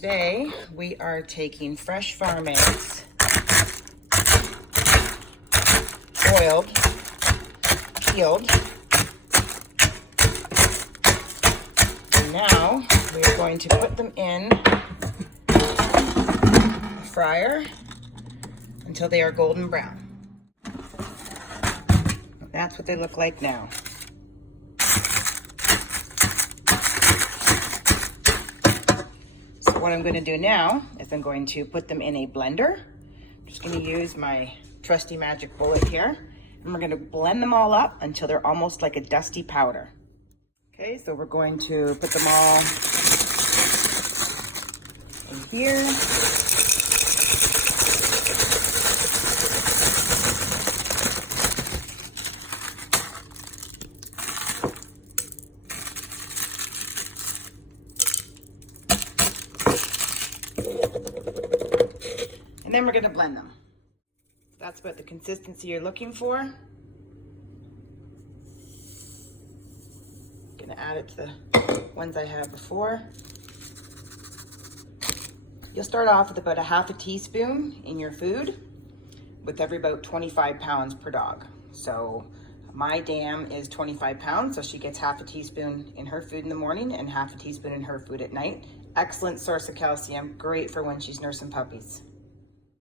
Today we are taking fresh farm eggs, boiled, peeled, and now we are going to put them in a fryer until they are golden brown. That's what they look like now. So what I'm going to do now is I'm going to put them in a blender. I'm just going to use my trusty magic bullet here, and we're going to blend them all up until they're almost like a dusty powder. Okay, so we're going to put them all in here. And then we're going to blend them. That's about the consistency you're looking for. Going to add it to the ones I had before. You'll start off with about a half a teaspoon in your food with every about 25 pounds per dog. So my dam is 25 pounds, so she gets half a teaspoon in her food in the morning and half a teaspoon in her food at night. Excellent source of calcium, great for when she's nursing puppies.